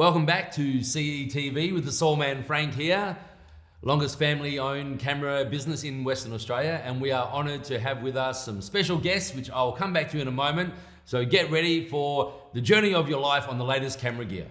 Welcome back to CETV with the Soul Man Frank here, longest family-owned camera business in Western Australia, and we are honoured to have with us some special guests, which I'll come back to in a moment. So get ready for the journey of your life on the latest camera gear.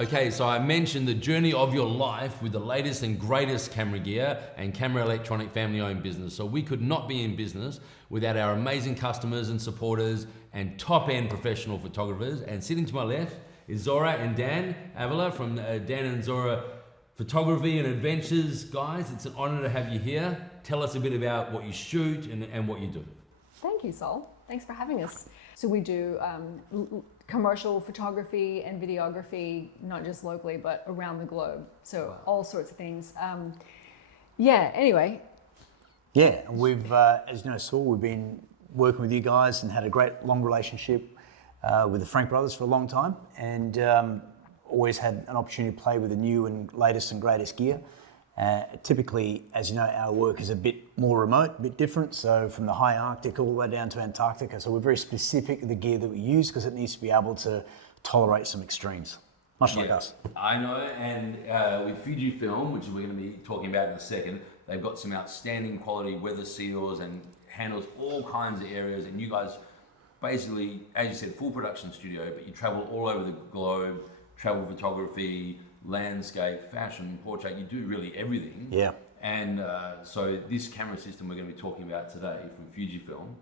Okay, so I mentioned the journey of your life with the latest and greatest camera gear and camera electronic family-owned business. So we could not be in business without our amazing customers and supporters and top-end professional photographers. And sitting to my left is Zora and Dan Avila from Dan and Zora Photography and Adventures. Guys, it's an honor to have you here. Tell us a bit about what you shoot and what you do. Thank you, Sol. Thanks for having us. So we do commercial photography and videography, not just locally, but around the globe. So all sorts of things. Anyway. Yeah, we've, as you know, Saul, we've been working with you guys and had a great long relationship with the Frank brothers for a long time, and always had an opportunity to play with the new and latest and greatest gear. Typically, as you know, our work is a bit more remote, a bit different. So from the high Arctic all the way down to Antarctica. So we're very specific with the gear that we use because it needs to be able to tolerate some extremes, much like us. I know, and with Fujifilm, which we're going to be talking about in a second, they've got some outstanding quality weather seals and handles all kinds of areas. And you guys basically, as you said, full production studio, but you travel all over the globe, travel photography, landscape, fashion, portrait, you do really everything. Yeah. And so this camera system we're going to be talking about today from Fujifilm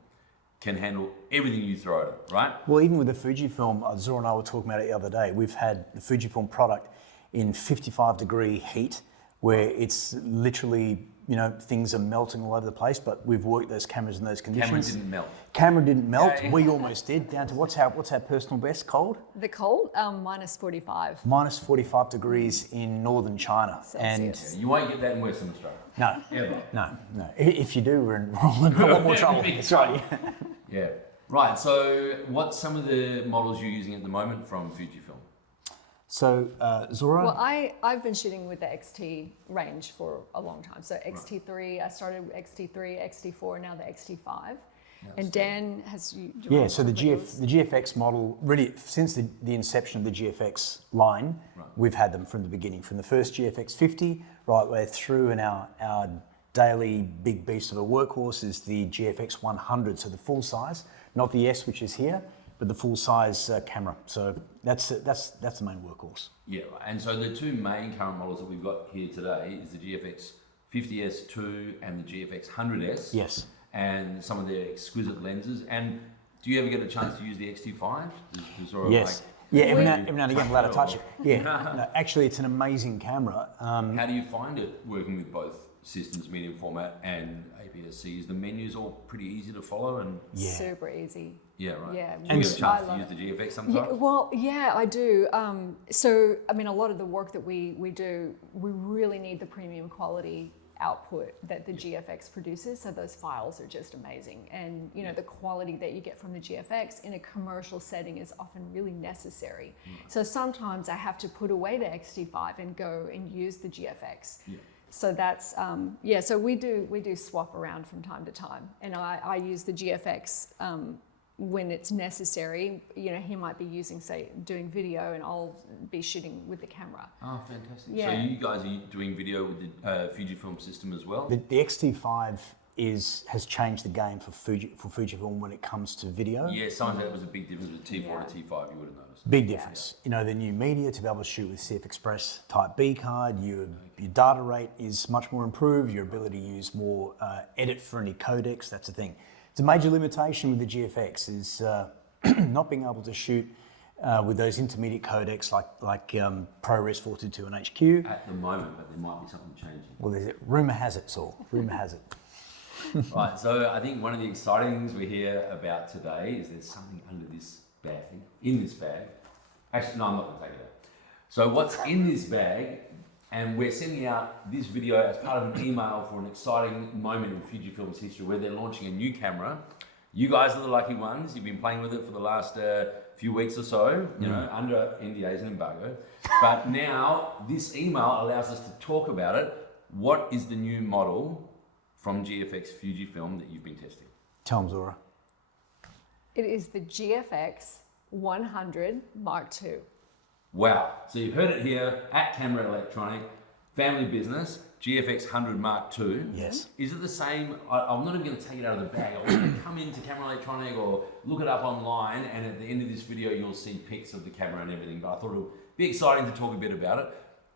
can handle everything you throw at it, right? Well, even with the Fujifilm, Zora and I were talking about it the other day, we've had the Fujifilm product in 55-degree heat where it's literally, you know, things are melting all over the place, but we've worked those cameras in those conditions. Camera didn't melt. Camera didn't melt. Yeah. We almost did, down to what's our personal best, cold? The cold, minus 45. Minus 45 degrees in northern China. Celsius. You won't get that in Western Australia. No, Ever. no. If you do, we're in a lot more trouble. That's right. Yeah. Right, so what's some of the models you're using at the moment from Fujifilm? So, Zora? Well, I've been shooting with the XT range for a long time. So XT3, I started with XT3, XT4, now the XT5. And Dan has... Yeah, so the GFX model, really, since the inception of the GFX line, we've had them from the beginning, from the first GFX50 right the way through, and our daily big beast of a workhorse is the GFX100, so the full size, not the S which is here, but the full size camera. So that's the main workhorse. Yeah, and so the two main current models that we've got here today is the GFX50S II and the GFX100S. Yes. And some of their exquisite lenses. And do you ever get a chance to use the XT5? Yes. Every now and again, allowed to touch it. Yeah, no, actually, it's an amazing camera. How do you find it working with both systems, medium format and APS-C? Is the menus all pretty easy to follow? And super easy. Yeah, right. Yeah, do you get a chance to use the GFX sometimes? Yeah, I do. So, I mean, a lot of the work that we do, we really need the premium quality output that the GFX produces, so those files are just amazing, and you know the quality that you get from the GFX in a commercial setting is often really necessary. So sometimes I have to put away the XT5 and go and use the GFX. So that's so we do swap around from time to time, and I use the GFX when it's necessary. You know, he might be using, say, doing video, and I'll be shooting with the camera. Oh, fantastic. Yeah. So you guys are doing video with the Fujifilm system as well? The XT5 has changed the game for Fujifilm when it comes to video. Yeah, sometimes that was a big difference with T4 to T5, you would have noticed. Big difference. You know, the new media, to be able to shoot with CF Express Type B card, your data rate is much more improved, your ability to use more edit-friendly codecs, that's the thing. It's a major limitation with the GFX is not being able to shoot with those intermediate codecs like ProRes 422 and HQ. At the moment, but there might be something changing. Well, rumour has it, Saul. Rumour has it. Right, so I think one of the exciting things we hear about today is there's something under this bag, in this bag. Actually, no, I'm not going to take it out. So what's in this bag And we're sending out this video as part of an email for an exciting moment in Fujifilm's history where they're launching a new camera. You guys are the lucky ones. You've been playing with it for the last few weeks or so, you know, under NDAs and embargo. But now this email allows us to talk about it. What is the new model from GFX Fujifilm that you've been testing? Tell them, Zora. It is the GFX100 II. Wow. So you've heard it here at Camera Electronic, family business, GFX100 II. Yes. Is it the same? I'm not even going to take it out of the bag. I'm going to come into Camera Electronic or look it up online, and at the end of this video, you'll see pics of the camera and everything. But I thought it would be exciting to talk a bit about it.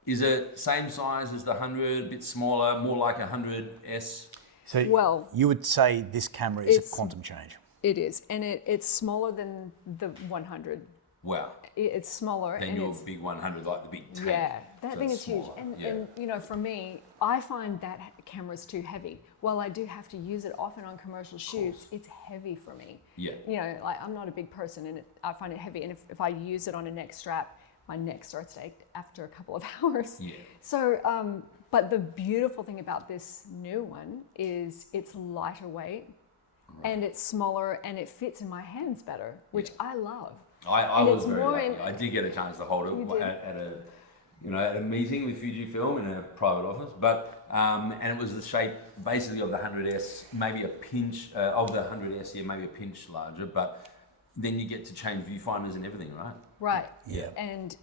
Is it same size as the 100, a bit smaller, more like a 100S? So Well, you would say this camera is a quantum change. It is, and it's smaller than the 100. Wow. It's smaller. Then and your it's, big 100, like the big tank. yeah, that So thing it's is huge. smaller. And you know, for me, I find that camera's too heavy. While I do have to use it often on commercial shoots, it's heavy for me. Yeah. You know, like I'm not a big person, and I find it heavy. And if I use it on a neck strap, my neck starts to ache after a couple of hours. Yeah. So, but the beautiful thing about this new one is it's lighter weight, and it's smaller, and it fits in my hands better, which I love. I And was it's very more lucky. I did get a chance to hold it at a meeting with Fujifilm in a private office, but and it was the shape basically of the 100S, maybe a pinch of the 100S, yeah, maybe a pinch larger, but then you get to change viewfinders and everything, right? Right. Yeah. And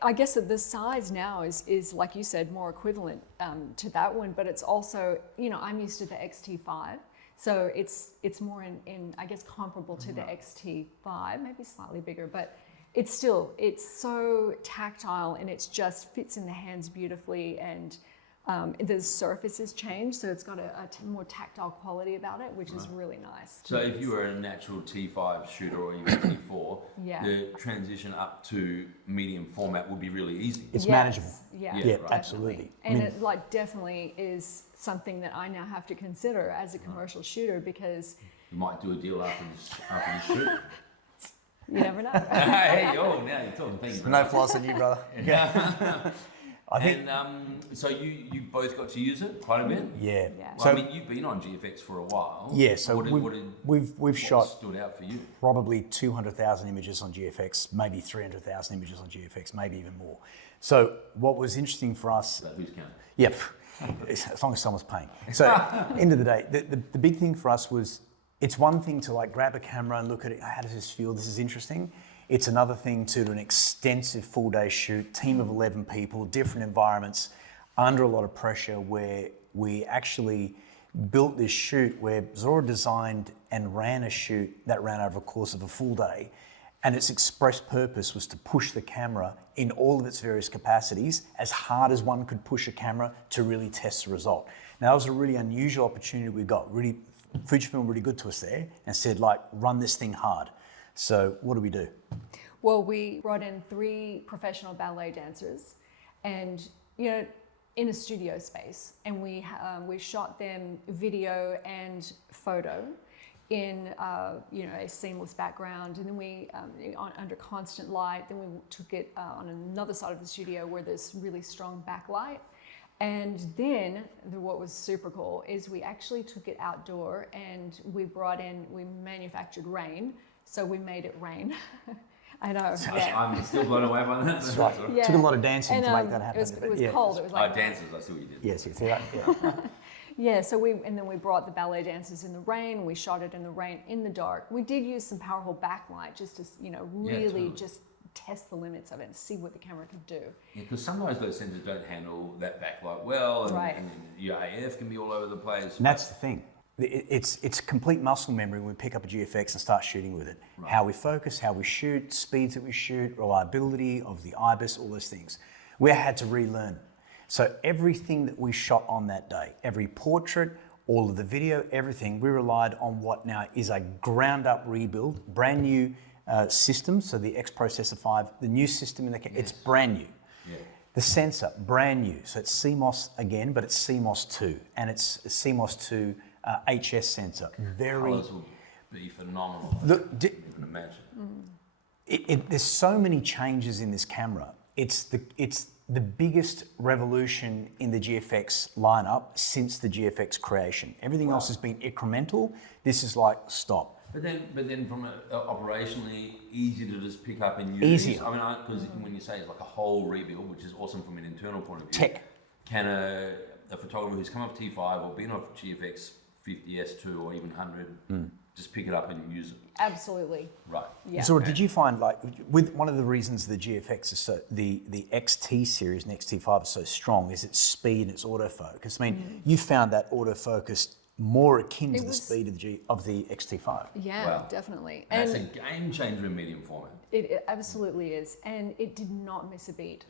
I guess that the size now is like you said, more equivalent to that one, but it's also, you know, I'm used to the XT5. So it's more in I guess comparable to the XT5, maybe slightly bigger, but it's so tactile, and it just fits in the hands beautifully, and the surface has changed, so it's got a more tactile quality about it, which is really nice. So if you were a natural T5 shooter or even T4, Yeah. the transition up to medium format would be really easy. It's Yes, manageable. Yeah, Yeah, definitely. absolutely. And it like definitely is something that I now have to consider as a commercial shooter, because You might do a deal after the shoot. you never know. Hey, now you're talking. Thank you. No floss on you, brother. I think. And so you both got to use it quite a bit. Yeah. Yeah. Well, I mean, you've been on GFX for a while. Yeah, so we've what shot stood out for you. probably 200,000 images on GFX, maybe 300,000 images on GFX, maybe even more. So what was interesting for us, So who's counting? yep, as long as someone's paying. So end of the day, the big thing for us was, it's one thing to like grab a camera and look at it, how does this feel, this is interesting. It's another thing to do an extensive full day shoot, team of 11 people, different environments, under a lot of pressure, where we actually built this shoot where Zora designed and ran a shoot that ran over the course of a full day. And its express purpose was to push the camera in all of its various capacities as hard as one could push a camera to really test the result. Now, that was a really unusual opportunity we got. Really, Fujifilm really good to us there and said, like, run this thing hard. So what do? Well, we brought in 3 professional ballet dancers, and you know, in a studio space, and we shot them video and photo in you know, a seamless background, and then we under constant light. Then we took it on another side of the studio where there's really strong backlight. And then what was super cool is we actually took it outdoor, and we manufactured rain. So we made it rain. I know. Yeah. I'm still blown away by that. That's right. Yeah. Took a lot of dancing And, to make that happen. It was Yeah. cold. It was like Dancers, I see what you did. Yes, you see that? Yeah. yeah. So then we brought the ballet dancers in the rain. We shot it in the rain, in the dark. We did use some powerful backlight just to, you know, really totally. just test the limits of it and see what the camera could do. Yeah, because sometimes those sensors don't handle that backlight well, and, Right. and your AF can be all over the place. And that's the thing. It's complete muscle memory when we pick up a GFX and start shooting with it. Right. How we focus, how we shoot, speeds that we shoot, reliability of the IBIS, all those things. We had to relearn. So everything that we shot on that day, every portrait, all of the video, everything, we relied on what now is a ground up rebuild, brand new system. So the X Processor 5, the new system in the camera, it's brand new. Yeah. The sensor, brand new. So it's CMOS again, but it's CMOS 2, and it's a CMOS 2 HS sensor. Very. Colours will be phenomenal. Look, You can imagine. there's so many changes in this camera. It's the biggest revolution in the GFX lineup since the GFX creation. Everything else has been incremental. This is like stop. But then from operationally, easy to just pick up and use. Easier. I mean, because when you say it's like a whole rebuild, which is awesome from an internal point of view. Tech. Can a photographer who's come off T5 or been off GFX100 II or even 100 just pick it up and use it? Absolutely. Right. Yeah. So did you find, like, with one of the reasons the GFX is so, the XT series and XT5 is so strong is its speed and its autofocus. I mean, you found that autofocus more akin to the speed of the XT5. Yeah, Wow. definitely. And that's a game changer in medium format. It absolutely is. And it did not miss a beat.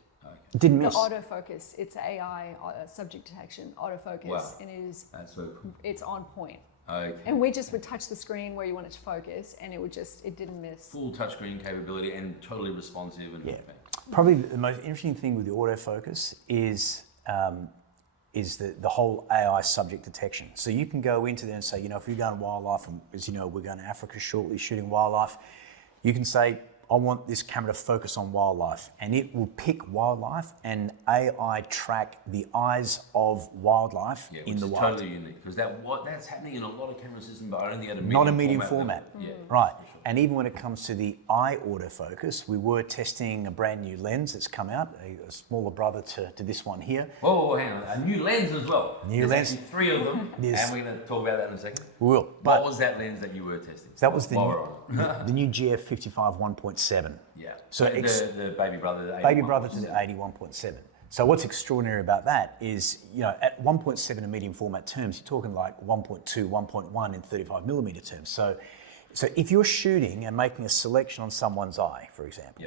It didn't miss. The autofocus, it's AI subject detection, autofocus, Wow. and That's so cool. it's on point. Okay. And we just would touch the screen where you want it to focus, and it didn't miss. Full touchscreen capability and totally responsive and everything. Probably the most interesting thing with the autofocus is the whole AI subject detection. So you can go into there and say, if you're going wildlife, and as you know, we're going to Africa shortly shooting wildlife, you can say, I want this camera to focus on wildlife, and it will pick wildlife and AI track the eyes of wildlife in the wild. Totally unique, because that's happening in a lot of camera systems, but only at a Not a medium format. Yeah. Right. And even when it comes to the eye autofocus, we were testing a brand new lens that's come out, a smaller brother to this one here. Whoa, hang on. A new lens as well. New There's lens. actually 3 of them, Yes. and we're going to talk about that in a second. We will. What was that lens that you were testing? That was the new GF55 1.7. Yeah. So the baby brother. The baby brother to the 81.7. So what's extraordinary about that is, at 1.7 in medium format terms, you're talking like 1.2, 1.1 in 35mm terms. So if you're shooting and making a selection on someone's eye, for example,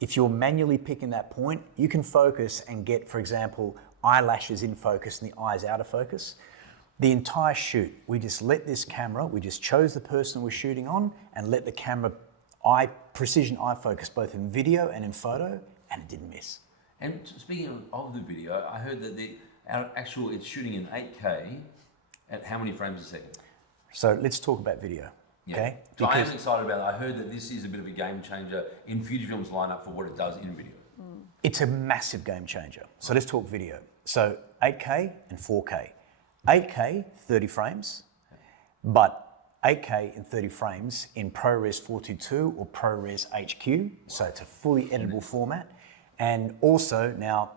if you're manually picking that point, you can focus and get, for example, eyelashes in focus and the eyes out of focus. The entire shoot, we just chose the person we're shooting on and let the camera precision eye focus both in video and in photo, and it didn't miss. And speaking of the video, I heard that it's shooting in 8K at how many frames a second? So let's talk about video. Okay. So I am excited about it. I heard that this is a bit of a game changer in Fujifilm's lineup for what it does in video. It's a massive game changer. So let's talk video. So 8K and 4K. 8K, 30 frames, but 8K in 30 frames in ProRes 422 or ProRes HQ. So it's a fully editable format. And also now,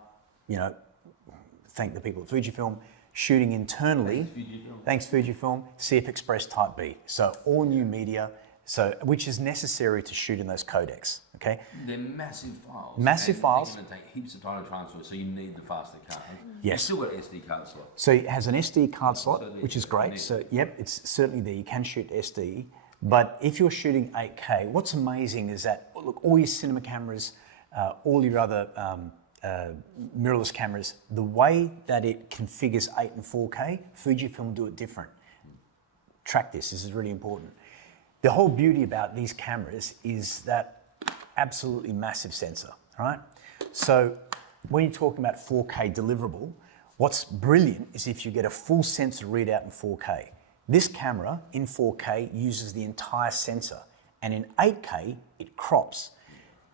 thank the people at Fujifilm, shooting internally. Thanks Fujifilm, CF Express Type B. So all new media, which is necessary to shoot in those codecs. Okay. They're massive files. Massive files. They're going to take heaps of time to transfer, so you need the faster card. Yes. It's still got SD card slot. So it has an SD card slot, which is great. So it's certainly there. You can shoot SD. But if you're shooting 8K, what's amazing is that, look, all your cinema cameras, all your other mirrorless cameras, the way that it configures 8 and 4K, Fujifilm do it different. Track this is really important. The whole beauty about these cameras is that absolutely massive sensor, right? So when you're talking about 4K deliverable, what's brilliant is if you get a full sensor readout in 4K. This camera in 4K uses the entire sensor, and in 8K it crops.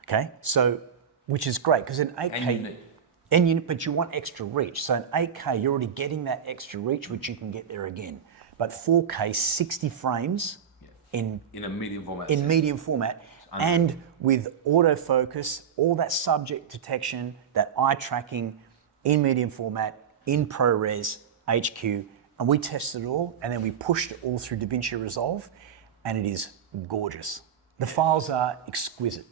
Okay, so which is great because in 8K, but you want extra reach. So in 8K you're already getting that extra reach, which you can get there again. But 4K, 60 frames in a medium format. In medium format. And with autofocus, all that subject detection, that eye tracking in medium format, in ProRes, HQ, and we tested it all, and then we pushed it all through DaVinci Resolve, and it is gorgeous. The files are exquisite.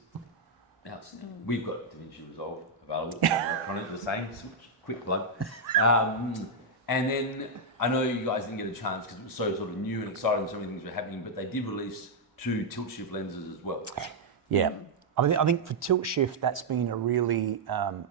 We've got DaVinci Resolve available. The same, quick plug. And then I know you guys didn't get a chance because it was so sort of new and exciting, so many things were happening, but they did release 2 tilt shift lenses as well. Yeah, I think for tilt shift, that's been a really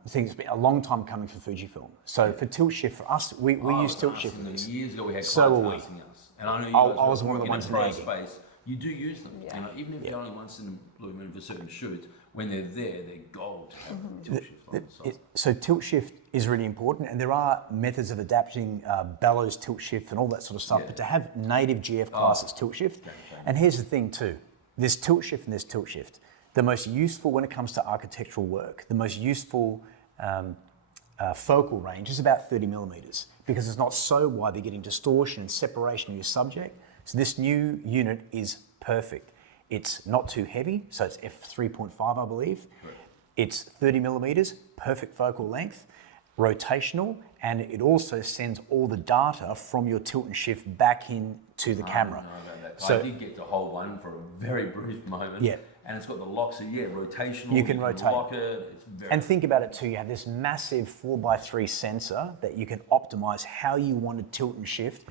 thing. It's been a long time coming for Fujifilm. So for tilt shift, for us, we use tilt shift. Years ago, we had clients asking us, and I know you I was one of the ones in the pro space. You do use them, even if they're only once in a blue moon for certain shoots. When they're there, they're gold to have tilt shift on the side. So tilt shift is really important, and there are methods of adapting bellows tilt shift and all that sort of stuff. But to have native GF class as tilt shift, and here's the thing too: there's tilt shift and there's tilt shift. The most useful when it comes to architectural work, the most useful focal range is about 30 millimeters because it's not so wide they're getting distortion and separation of your subject. So this new unit is perfect. It's not too heavy, so it's f3.5, I believe. Correct. It's 30 millimeters, perfect focal length, rotational, and it also sends all the data from your tilt and shift back into the camera. So I did get to hold one for a very brief moment. Yeah. And it's got the locks, so yeah, rotational. You can rotate. Lock it. It's very And think about it too, you have this massive 4x3 sensor that you can optimize how you want to tilt and shift.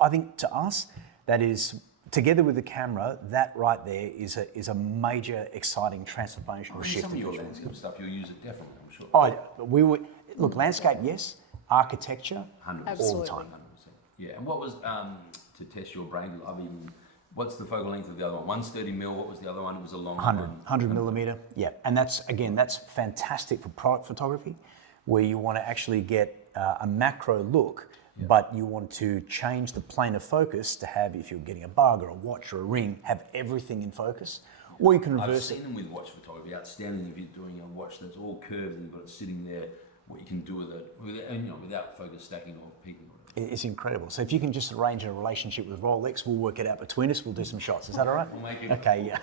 I think to us, that is, together with the camera, that right there is a major, exciting transformational shift. Some of your landscape stuff, you'll use it definitely, I'm sure. Oh, we would, look, landscape, yes. Architecture, 100%. all the time. 100%. Yeah, and what was, to test your brain, what's the focal length of the other one? One's 30 mil, what was the other one? It was a long 100 millimeter, yeah. And that's fantastic for product photography, where you want to actually get a macro look, but you want to change the plane of focus to have, if you're getting a bug or a watch or a ring, have everything in focus. Or you can reverse I've seen them with watch photography, outstanding if you're doing a watch that's all curved and you've got it sitting there, what you can do with it, without focus stacking or peaking. It's incredible. So if you can just arrange a relationship with Rolex, we'll work it out between us. We'll do some shots. Is that all right? We'll make it. Okay, yeah.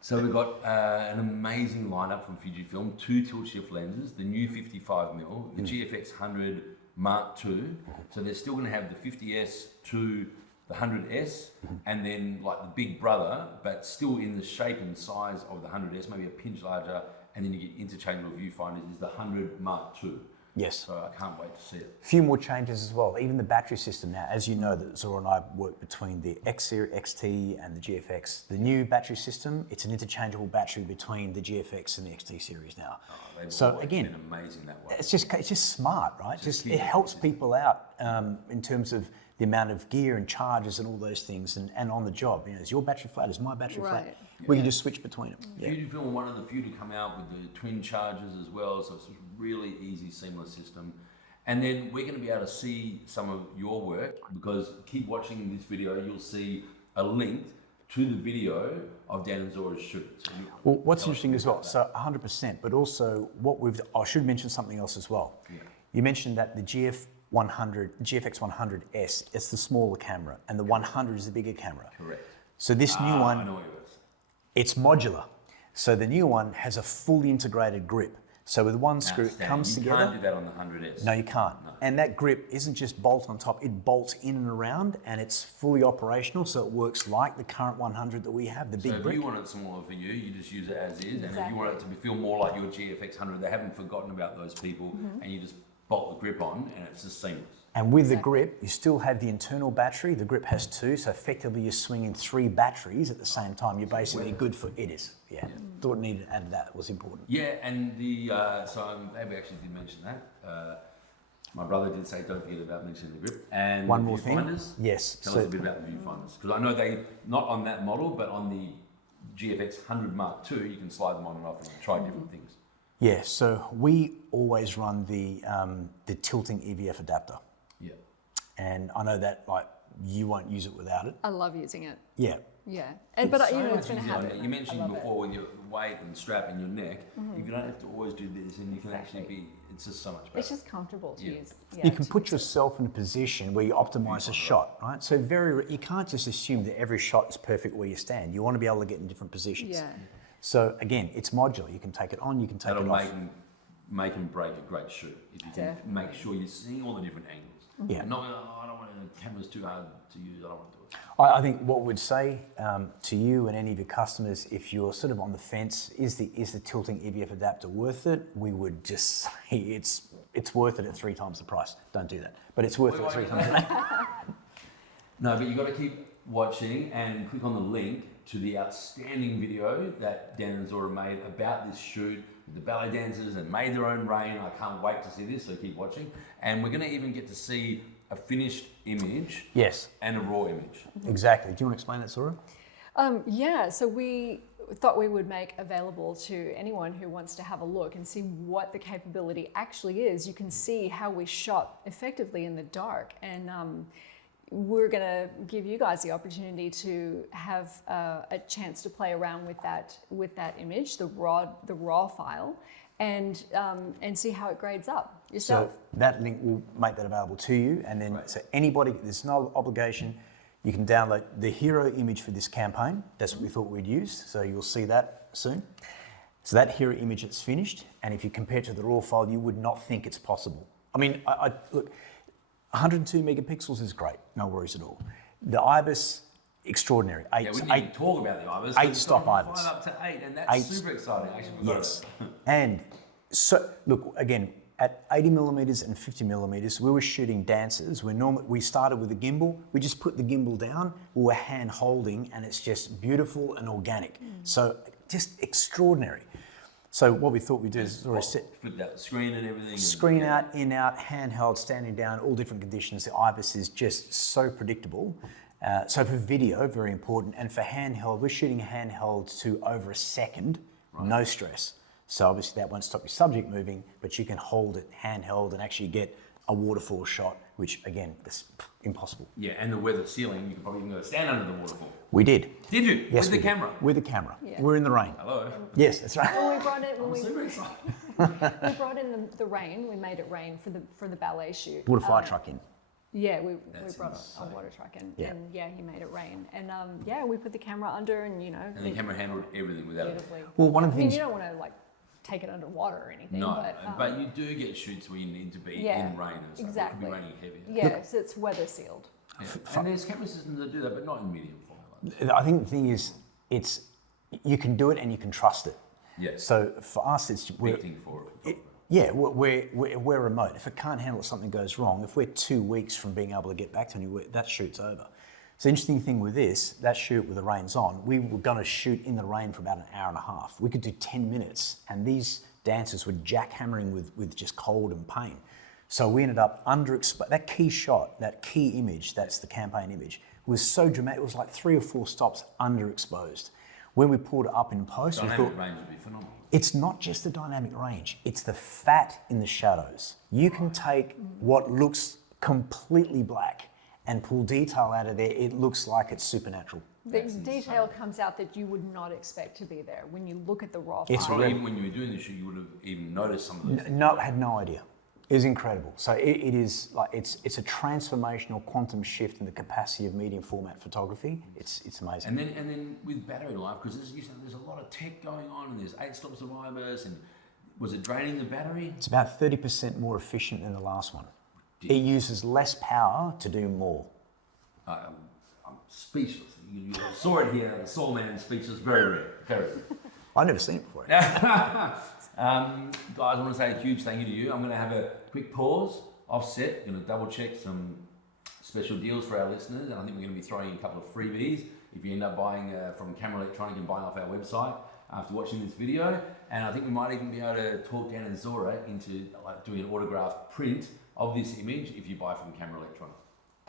So we've got an amazing lineup from Fujifilm, 2 tilt shift lenses, the new 55mm, the GFX100 II. So they're still going to have the 50S to the 100S, and then like the big brother, but still in the shape and size of the 100S, maybe a pinch larger, and then you get interchangeable viewfinders, is the 100 II. Yes. So I can't wait to see it. A few more changes as well. Even the battery system now, as you know, that Zora and I work between the X Series, XT and the GFX. The new battery system, it's an interchangeable battery between the GFX and the XT series now. They've So always again, been amazing that way. it's just smart, right? It helps people out in terms of the amount of gear and charges and all those things, and on the job. Is your battery flat? Is my battery flat? Right. We can just switch between them. Yeah. Fujifilm, one of the few to come out with the twin chargers as well, so it's a really easy, seamless system. And then we're going to be able to see some of your work, because keep watching this video, you'll see a link to the video of Dan and Zora's shoot. So Well, what's interesting as well, so 100%, but also I should mention something else as well. Yeah. You mentioned that the GFX100S, it's the smaller camera, and the 100 is the bigger camera. Correct. So this new I one, know what it is. it's modular. So the new one has a fully integrated grip. So with one screw, it comes together. You can't do that on the 100S. No, you can't. No. And that grip isn't just bolt on top, it bolts in and around, and it's fully operational, so it works like the current 100 that we have, the big So if brick. you want it smaller for you, you just use it as is. And if you want it to feel more like your GFX100, they haven't forgotten about those people, and you just bolt the grip on, and it's just seamless. And with the grip, you still have the internal battery. The grip has 2, so effectively you're swinging 3 batteries at the same time. You're basically good for it is. Yeah. Thought needed to add that was important. Yeah, and the so I'm glad we actually did mention that. My brother did say don't forget about mentioning the grip and One the more thing. viewfinders. Yes. Tell us a bit about the viewfinders, because I know they not on that model, but on the GFX100 II, you can slide them on and off and try different things. Yeah. So we always run the tilting EVF adapter. Yeah. And I know that like you won't use it without it. I love using it. Yeah. Yeah, but So it's been a much easier. habit. You mentioned I love before with your weight and strap in your neck, if you don't have to always do this, and you can actually be, it's just so much better. It's just comfortable to use. Yeah, You can to put use it. yourself in a position where you optimize a shot, right? So you can't just assume that every shot is perfect where you stand. You want to be able to get in different positions. Yeah. So again, it's modular. You can take it on, you can take That'll it off. make and break a great shoot if you can make sure you're seeing all the different angles. Yeah. And not, I don't want the camera's too hard to use. I don't want to do it. I think what we'd say to you and any of your customers, if you're sort of on the fence, is the tilting EVF adapter worth it? We would just say it's worth it at 3 times the price. Don't do that, but it's worth it at 3 times the price. No, but you've got to keep watching and click on the link to the outstanding video that Dan and Zora made about this shoot. The ballet dancers and made their own rain. I can't wait to see this, so keep watching. And we're going to even get to see a finished image. Yes. And a raw image. Exactly. Do you want to explain that, Zora? Yeah, so we thought we would make available to anyone who wants to have a look and see what the capability actually is. You can see how we shot effectively in the dark, and we're going to give you guys the opportunity to have a chance to play around with that image, the raw file, and see how it grades up yourself. So that link will make that available to you, and then so anybody, there's no obligation. You can download the hero image for this campaign. That's what we thought we'd use. So you'll see that soon. So that hero image is finished, and if you compare it to the raw file, you would not think it's possible. I mean, look, 102 megapixels is great, no worries at all. The IBIS, extraordinary. We didn't even talk about the IBIS. 8-stop IBIS. 5 up to 8, and that's super exciting. I actually forgot Yes, it. and so look again at 80 millimeters and 50 millimeters. We were shooting dances. We started with a gimbal. We just put the gimbal down. We were hand holding, and it's just beautiful and organic. So just extraordinary. So what we thought we'd do is sort of set Flipped out the screen and everything. screen out, in, out, handheld, standing down, all different conditions. The IBIS is just so predictable. So for video, very important, and for handheld, we're shooting handheld to over a second, no stress. So obviously that won't stop your subject moving, but you can hold it handheld and actually get a waterfall shot, which again, is impossible. Yeah, and the weather ceiling, you could probably even go stand under the waterfall. We did. Did you? Yes, With the we did. camera? With the camera. Yeah. We're in the rain. Hello. Yes, that's right. Well, we brought it when I'm super excited. we brought in the rain. We made it rain for the ballet shoot. Put a fire truck in. Yeah, we That's brought a insane. water truck in, Yeah. and he made it rain. And we put the camera under, and And the camera handled everything without it. beautifully. Well, one of the I mean, things. you don't want to like take it underwater or anything. No, but you do get shoots where you need to be yeah, in rain and stuff. exactly. It could be raining heavy. yeah, so it's weather sealed. Yeah. And there's camera systems that do that, but not in medium format. I think the thing is, you can do it and you can trust it. Yes. So for us, it's Big thing for it. yeah, we're remote. If it can't handle it, something goes wrong. If we're 2 weeks from being able to get back to anywhere, that shoot's over. So the interesting thing with this, that shoot with the rain's on, we were going to shoot in the rain for about an hour and a half. We could do 10 minutes, and these dancers were jackhammering with just cold and pain. So we ended up that key shot, that key image, that's the campaign image, was so dramatic. It was like 3 or 4 stops underexposed. When we pulled it up in post, we Dynamic thought, range would be phenomenal. it's not just the dynamic range, it's the fat in the shadows. You can take what looks completely black and pull detail out of there. It looks like it's supernatural. The detail comes out that you would not expect to be there when you look at the raw It's file. Probably even when you were doing the shoot, you would have even noticed some of those things. No, had no idea. It was incredible. So it is like it's a transformational quantum shift in the capacity of medium format photography. It's amazing. And then with battery life, because there's a lot of tech going on, and there's 8 stops of IBIS, and was it draining the battery? It's about 30% more efficient than the last one. It uses less power to do more. I'm speechless. You saw it here. The Soul Man speechless. Very rare. Very rare. I've never seen it before. Guys, I want to say a huge thank you to you. I'm going to have a quick pause, offset, going to double check some special deals for our listeners, and I think we're going to be throwing in a couple of freebies if you end up buying from Camera Electronic and buying off our website after watching this video. And I think we might even be able to talk Dan and Zora into like doing an autographed print of this image if you buy from Camera Electronic.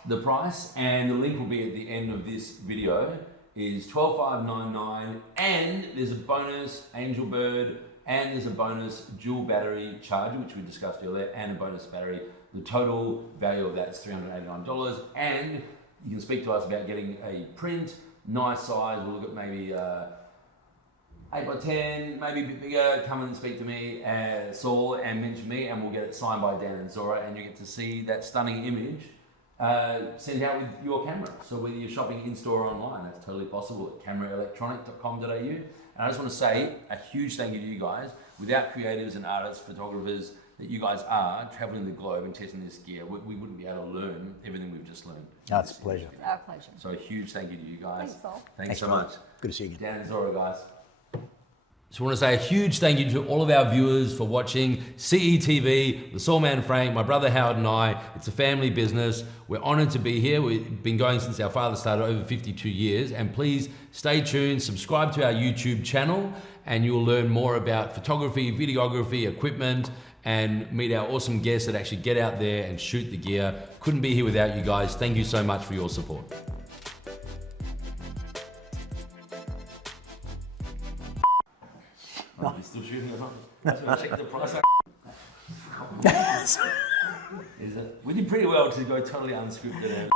The price and the link will be at the end of this video is $12,599, and there's a bonus Angel Bird, and there's a bonus dual battery charger, which we discussed earlier, and a bonus battery. The total value of that is $389, and you can speak to us about getting a print, nice size. We'll look at maybe 8x10, maybe a bit bigger. Come and speak to me, Saul, and mention me, and we'll get it signed by Dan and Zora, and you get to see that stunning image sent out with your camera. So whether you're shopping in-store or online, that's totally possible at cameraelectronic.com.au. And I just want to say a huge thank you to you guys. Without creatives and artists, photographers that you guys are traveling the globe and testing this gear, we wouldn't be able to learn everything we've just learned. No, it's a pleasure. Our pleasure. So a huge thank you to you guys. Thanks, Saul. Thanks so much. Good to see you again. Dan and Zora, guys. So I want to say a huge thank you to all of our viewers for watching CETV, the Soul Man Frank, my brother Howard and I. It's a family business. We're honoured to be here. We've been going since our father started over 52 years. And please stay tuned, subscribe to our YouTube channel, and you'll learn more about photography, videography, equipment, and meet our awesome guests that actually get out there and shoot the gear. Couldn't be here without you guys. Thank you so much for your support. Oh, he's still shooting or something? That's when I check the price. Is it? We did pretty well to go totally unscripted.